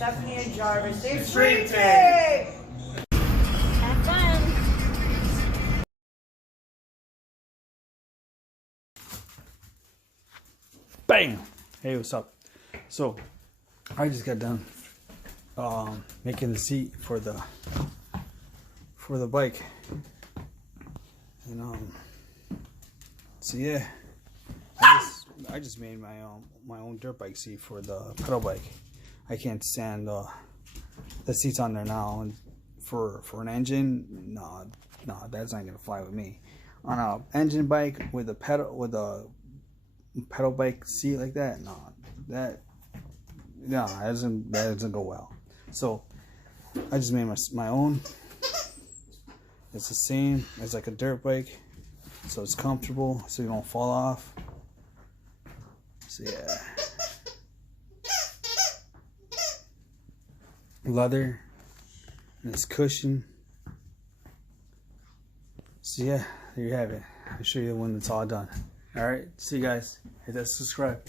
Stephanie and Jarvis. It's free day! Have fun. Bam! Hey, what's up? So, I just got done making the seat for the bike, and so yeah, I just made my own dirt bike seat for the pedal bike. I can't stand the seats on there now, and for an engine, no, that's not gonna fly with me. On a engine bike with a pedal bike seat like that, that doesn't go well. So I just made my own. It's the same as like a dirt bike, so it's comfortable, so you don't fall off. So yeah, leather and it's cushion. So yeah, there you have it. I'll show you when it's all done. Alright, see you guys. Hit that subscribe.